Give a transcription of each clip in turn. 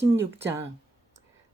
16장.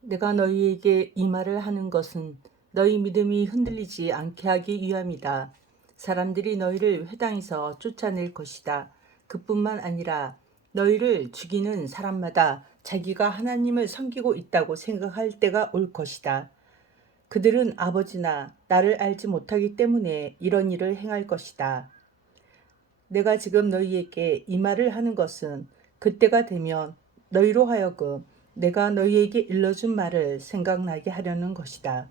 내가 너희에게 이 말을 하는 것은 너희 믿음이 흔들리지 않게 하기 위함이다. 사람들이 너희를 회당에서 쫓아낼 것이다. 그뿐만 아니라 너희를 죽이는 사람마다 자기가 하나님을 섬기고 있다고 생각할 때가 올 것이다. 그들은 아버지나 나를 알지 못하기 때문에 이런 일을 행할 것이다. 내가 지금 너희에게 이 말을 하는 것은 그때가 되면 너희로 하여금 내가 너희에게 일러준 말을 생각나게 하려는 것이다.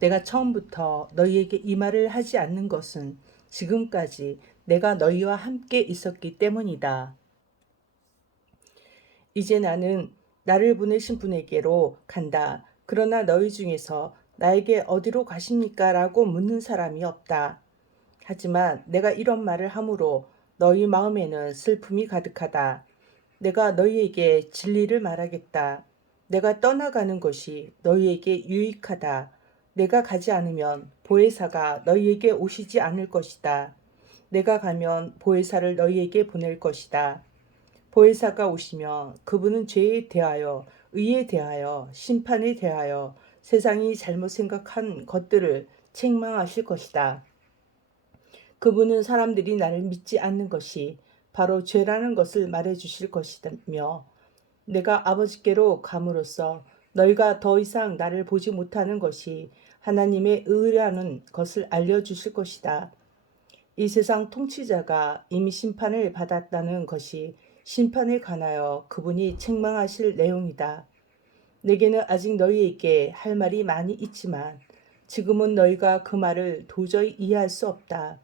내가 처음부터 너희에게 이 말을 하지 않는 것은 지금까지 내가 너희와 함께 있었기 때문이다. 이제 나는 나를 보내신 분에게로 간다. 그러나 너희 중에서 나에게 어디로 가십니까? 라고 묻는 사람이 없다. 하지만 내가 이런 말을 함으로 너희 마음에는 슬픔이 가득하다. 내가 너희에게 진리를 말하겠다. 내가 떠나가는 것이 너희에게 유익하다. 내가 가지 않으면 보혜사가 너희에게 오시지 않을 것이다. 내가 가면 보혜사를 너희에게 보낼 것이다. 보혜사가 오시면 그분은 죄에 대하여, 의에 대하여, 심판에 대하여 세상이 잘못 생각한 것들을 책망하실 것이다. 그분은 사람들이 나를 믿지 않는 것이 바로 죄라는 것을 말해 주실 것이며, 내가 아버지께로 감으로써 너희가 더 이상 나를 보지 못하는 것이 하나님의 의라는 것을 알려주실 것이다. 이 세상 통치자가 이미 심판을 받았다는 것이 심판에 관하여 그분이 책망하실 내용이다. 내게는 아직 너희에게 할 말이 많이 있지만 지금은 너희가 그 말을 도저히 이해할 수 없다.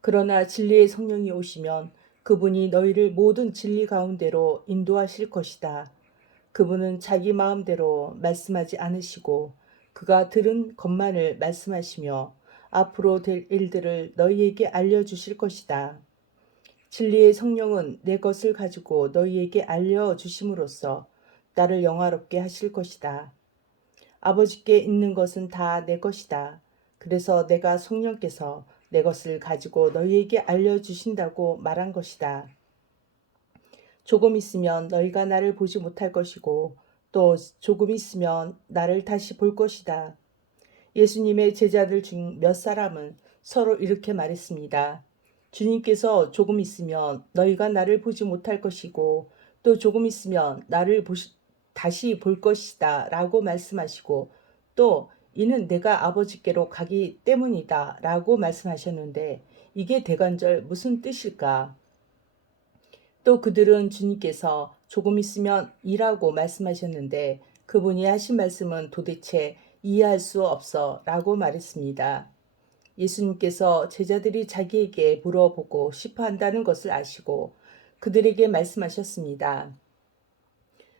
그러나 진리의 성령이 오시면 그분이 너희를 모든 진리 가운데로 인도하실 것이다. 그분은 자기 마음대로 말씀하지 않으시고 그가 들은 것만을 말씀하시며 앞으로 될 일들을 너희에게 알려주실 것이다. 진리의 성령은 내 것을 가지고 너희에게 알려주심으로써 나를 영화롭게 하실 것이다. 아버지께 있는 것은 다 내 것이다. 그래서 내가 성령께서 내 것을 가지고 너희에게 알려주신다고 말한 것이다. 조금 있으면 너희가 나를 보지 못할 것이고 또 조금 있으면 나를 다시 볼 것이다. 예수님의 제자들 중 몇 사람은 서로 이렇게 말했습니다. 주님께서 조금 있으면 너희가 나를 보지 못할 것이고 또 조금 있으면 나를 다시 볼 것이다 라고 말씀하시고 또 이는 내가 아버지께로 가기 때문이다 라고 말씀하셨는데 이게 대관절 무슨 뜻일까? 또 그들은 주님께서 조금 있으면 이라고 말씀하셨는데 그분이 하신 말씀은 도대체 이해할 수 없어 라고 말했습니다. 예수님께서 제자들이 자기에게 물어보고 싶어 한다는 것을 아시고 그들에게 말씀하셨습니다.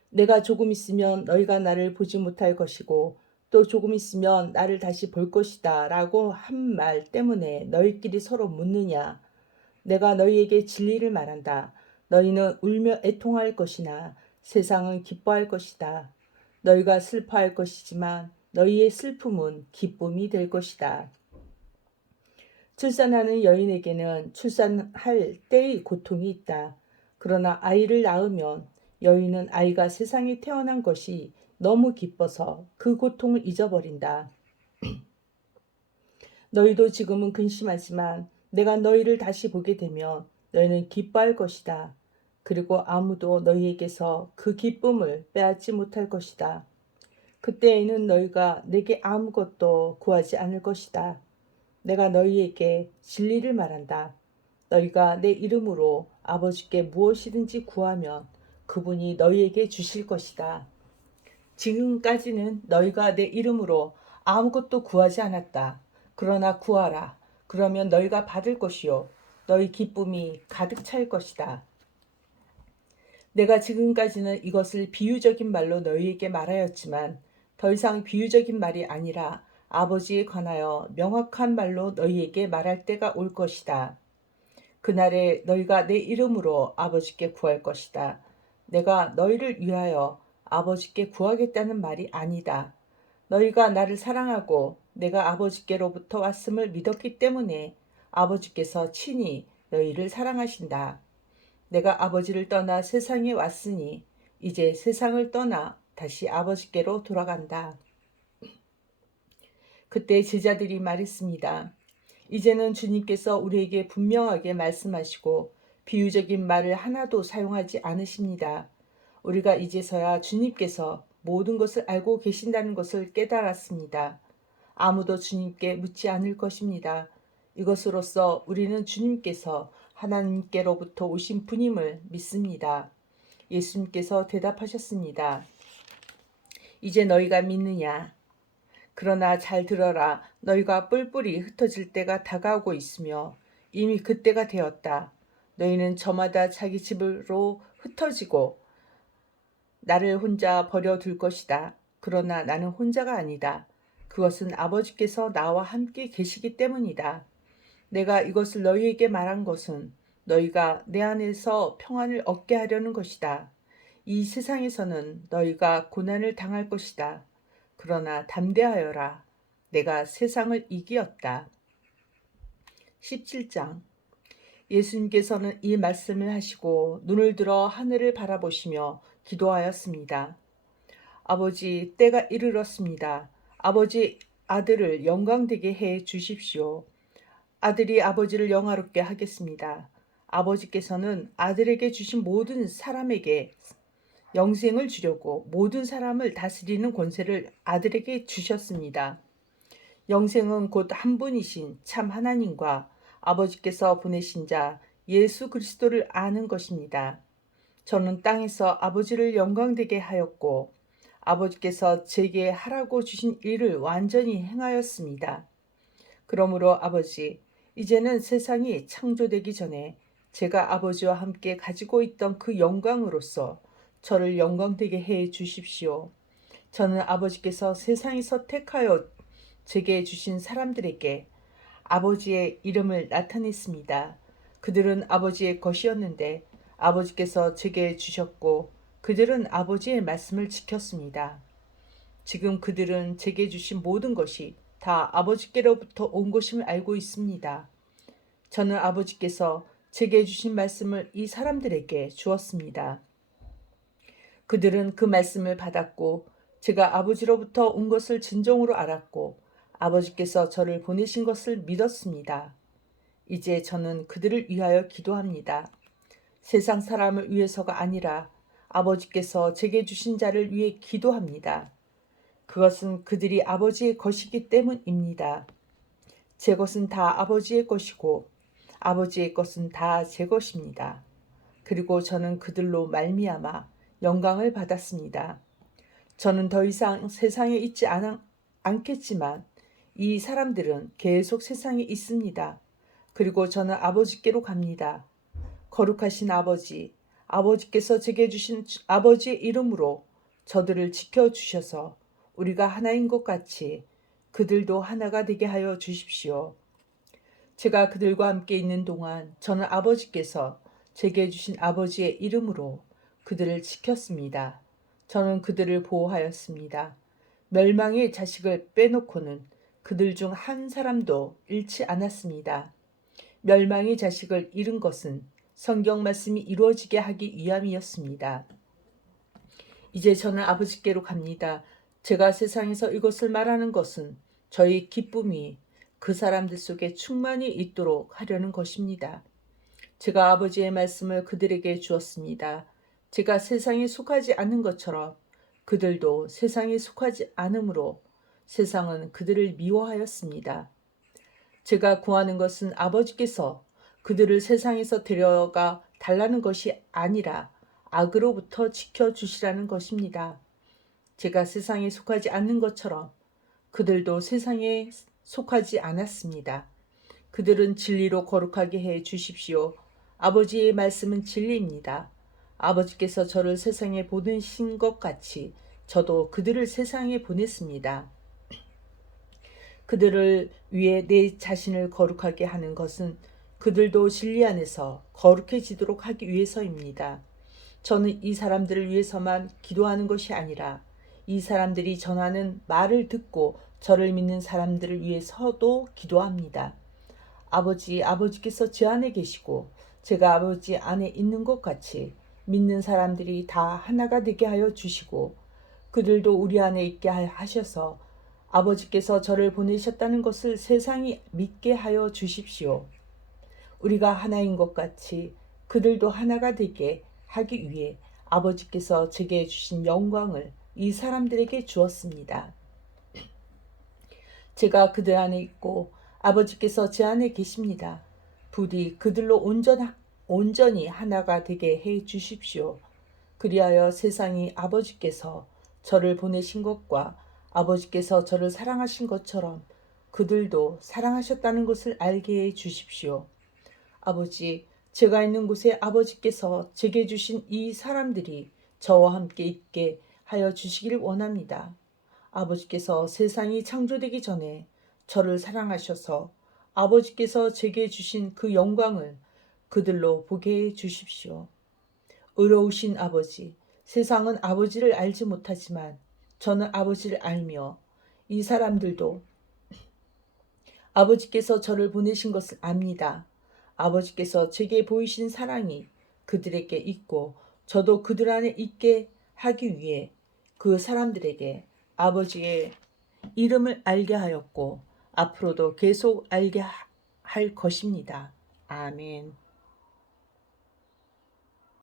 내가 조금 있으면 너희가 나를 보지 못할 것이고 또 조금 있으면 나를 다시 볼 것이다 라고 한 말 때문에 너희끼리 서로 묻느냐. 내가 너희에게 진리를 말한다. 너희는 울며 애통할 것이나 세상은 기뻐할 것이다. 너희가 슬퍼할 것이지만 너희의 슬픔은 기쁨이 될 것이다. 출산하는 여인에게는 출산할 때의 고통이 있다. 그러나 아이를 낳으면 여인은 아이가 세상에 태어난 것이 너무 기뻐서 그 고통을 잊어버린다. 너희도 지금은 근심하지만 내가 너희를 다시 보게 되면 너희는 기뻐할 것이다. 그리고 아무도 너희에게서 그 기쁨을 빼앗지 못할 것이다. 그때에는 너희가 내게 아무것도 구하지 않을 것이다. 내가 너희에게 진리를 말한다. 너희가 내 이름으로 아버지께 무엇이든지 구하면 그분이 너희에게 주실 것이다. 지금까지는 너희가 내 이름으로 아무것도 구하지 않았다. 그러나 구하라. 그러면 너희가 받을 것이요. 너희 기쁨이 가득 찰 것이다. 내가 지금까지는 이것을 비유적인 말로 너희에게 말하였지만 더 이상 비유적인 말이 아니라 아버지에 관하여 명확한 말로 너희에게 말할 때가 올 것이다. 그날에 너희가 내 이름으로 아버지께 구할 것이다. 내가 너희를 위하여 아버지께 구하겠다는 말이 아니다. 너희가 나를 사랑하고 내가 아버지께로부터 왔음을 믿었기 때문에 아버지께서 친히 너희를 사랑하신다. 내가 아버지를 떠나 세상에 왔으니 이제 세상을 떠나 다시 아버지께로 돌아간다. 그때 제자들이 말했습니다. 이제는 주님께서 우리에게 분명하게 말씀하시고 비유적인 말을 하나도 사용하지 않으십니다. 우리가 이제서야 주님께서 모든 것을 알고 계신다는 것을 깨달았습니다. 아무도 주님께 묻지 않을 것입니다. 이것으로써 우리는 주님께서 하나님께로부터 오신 분임을 믿습니다. 예수님께서 대답하셨습니다. 이제 너희가 믿느냐? 그러나 잘 들어라. 너희가 뿔뿔이 흩어질 때가 다가오고 있으며 이미 그때가 되었다. 너희는 저마다 자기 집으로 흩어지고 나를 혼자 버려둘 것이다. 그러나 나는 혼자가 아니다. 그것은 아버지께서 나와 함께 계시기 때문이다. 내가 이것을 너희에게 말한 것은 너희가 내 안에서 평안을 얻게 하려는 것이다. 이 세상에서는 너희가 고난을 당할 것이다. 그러나 담대하여라. 내가 세상을 이기었다. 17장. 예수님께서는 이 말씀을 하시고 눈을 들어 하늘을 바라보시며 기도하였습니다. 아버지, 때가 이르렀습니다. 아버지, 아들을 영광되게 해 주십시오. 아들이 아버지를 영화롭게 하겠습니다. 아버지께서는 아들에게 주신 모든 사람에게 영생을 주려고 모든 사람을 다스리는 권세를 아들에게 주셨습니다. 영생은 곧 한 분이신 참 하나님과 아버지께서 보내신 자 예수 그리스도를 아는 것입니다. 저는 땅에서 아버지를 영광되게 하였고 아버지께서 제게 하라고 주신 일을 완전히 행하였습니다. 그러므로 아버지, 이제는 세상이 창조되기 전에 제가 아버지와 함께 가지고 있던 그 영광으로서 저를 영광되게 해 주십시오. 저는 아버지께서 세상에서 택하여 제게 주신 사람들에게 아버지의 이름을 나타냈습니다. 그들은 아버지의 것이었는데 아버지께서 제게 주셨고 그들은 아버지의 말씀을 지켰습니다. 지금 그들은 제게 주신 모든 것이 다 아버지께로부터 온 것임을 알고 있습니다. 저는 아버지께서 제게 주신 말씀을 이 사람들에게 주었습니다. 그들은 그 말씀을 받았고 제가 아버지로부터 온 것을 진정으로 알았고 아버지께서 저를 보내신 것을 믿었습니다. 이제 저는 그들을 위하여 기도합니다. 세상 사람을 위해서가 아니라 아버지께서 제게 주신 자를 위해 기도합니다. 그것은 그들이 아버지의 것이기 때문입니다. 제 것은 다 아버지의 것이고 아버지의 것은 다 제 것입니다. 그리고 저는 그들로 말미암아 영광을 받았습니다. 저는 더 이상 세상에 있지 않겠지만 이 사람들은 계속 세상에 있습니다. 그리고 저는 아버지께로 갑니다. 거룩하신 아버지, 아버지께서 제게 주신 아버지의 이름으로 저들을 지켜주셔서 우리가 하나인 것 같이 그들도 하나가 되게 하여 주십시오. 제가 그들과 함께 있는 동안 저는 아버지께서 제게 주신 아버지의 이름으로 그들을 지켰습니다. 저는 그들을 보호하였습니다. 멸망의 자식을 빼놓고는 그들 중 한 사람도 잃지 않았습니다. 멸망의 자식을 잃은 것은 성경 말씀이 이루어지게 하기 위함이었습니다. 이제 저는 아버지께로 갑니다. 제가 세상에서 이것을 말하는 것은 저희 기쁨이 그 사람들 속에 충만히 있도록 하려는 것입니다. 제가 아버지의 말씀을 그들에게 주었습니다. 제가 세상에 속하지 않는 것처럼 그들도 세상에 속하지 않으므로 세상은 그들을 미워하였습니다. 제가 구하는 것은 아버지께서 그들을 세상에서 데려가 달라는 것이 아니라 악으로부터 지켜주시라는 것입니다. 제가 세상에 속하지 않는 것처럼 그들도 세상에 속하지 않았습니다. 그들은 진리로 거룩하게 해 주십시오. 아버지의 말씀은 진리입니다. 아버지께서 저를 세상에 보내신 것 같이 저도 그들을 세상에 보냈습니다. 그들을 위해 내 자신을 거룩하게 하는 것은 그들도 진리 안에서 거룩해지도록 하기 위해서입니다. 저는 이 사람들을 위해서만 기도하는 것이 아니라 이 사람들이 전하는 말을 듣고 저를 믿는 사람들을 위해서도 기도합니다. 아버지께서 제 안에 계시고 제가 아버지 안에 있는 것 같이 믿는 사람들이 다 하나가 되게 하여 주시고 그들도 우리 안에 있게 하셔서 아버지께서 저를 보내셨다는 것을 세상이 믿게 하여 주십시오. 우리가 하나인 것 같이 그들도 하나가 되게 하기 위해 아버지께서 제게 주신 영광을 이 사람들에게 주었습니다. 제가 그들 안에 있고 아버지께서 제 안에 계십니다. 부디 그들로 온전히 하나가 되게 해 주십시오. 그리하여 세상이 아버지께서 저를 보내신 것과 아버지께서 저를 사랑하신 것처럼 그들도 사랑하셨다는 것을 알게 해 주십시오. 아버지, 제가 있는 곳에 아버지께서 제게 주신 이 사람들이 저와 함께 있게 하여 주시기를 원합니다. 아버지께서 세상이 창조되기 전에 저를 사랑하셔서 아버지께서 제게 주신 그 영광을 그들로 보게 해 주십시오. 의로우신 아버지, 세상은 아버지를 알지 못하지만 저는 아버지를 알며 이 사람들도 아버지께서 저를 보내신 것을 압니다. 아버지께서 제게 보이신 사랑이 그들에게 있고 저도 그들 안에 있게 하기 위해 그 사람들에게 아버지의 이름을 알게 하였고 앞으로도 계속 알게 할 것입니다. 아멘.